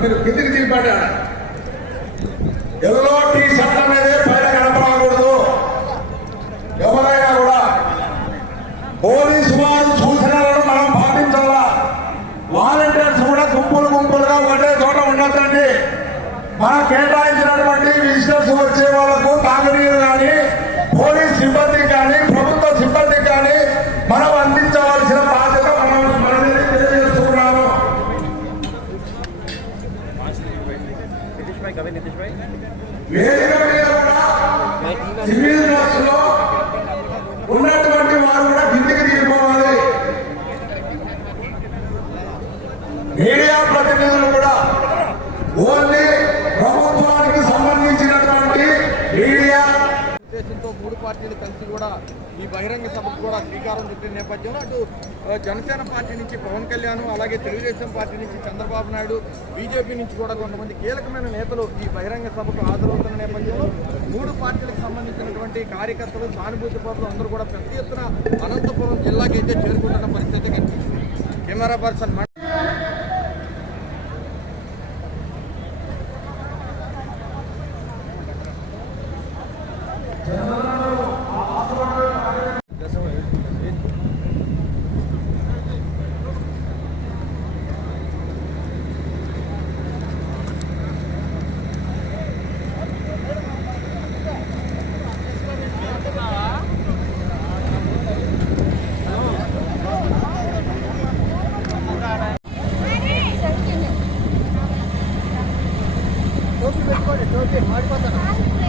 మీరు కిందికి దిగిపడ్డా ఎవరో టీ షర్ట్ అనేది పైన కనపడకూడదు. ఎవరైనా కూడా పోలీసు వారు సూచనలను మనం పాటించాలా? వాలంటీర్స్ కూడా గుంపులు గుంపులుగా ఒకటే చోట ఉండద్దండి. మనం కేటాయించినటువంటి విజిటర్స్ వచ్చే వాళ్ళకు తాగునీరు వేదిక మీద కూడా సివిల్ డ్రెస్లో ఉన్నటువంటి వారు కూడా కిందికి దిగిపోవాలి. మీడియా ప్రతినిధులు కూడా ఉద్దేశంతో మూడు పార్టీలు కలిసి కూడా ఈ బహిరంగ సభకు కూడా శ్రీకారం చుట్టిన నేపథ్యంలో అటు జనసేన పార్టీ నుంచి పవన్ కళ్యాణ్ అలాగే తెలుగుదేశం పార్టీ నుంచి చంద్రబాబు నాయుడు బీజేపీ నుంచి కూడా కొంతమంది కీలకమైన నేతలు ఈ బహిరంగ సభకు హాజరవుతున్న నేపథ్యంలో మూడు పార్టీలకు సంబంధించినటువంటి కార్యకర్తలు సానుభూతి పరులు అందరూ కూడా పెద్ద ఎత్తున అనంతపురం జిల్లాకి అయితే చేరుకుంటున్న పరిస్థితి కనిపిస్తుంది కెమెరా పర్సన్ టోపీ పెట్టుకోండి టోపీ మాడిపోతాను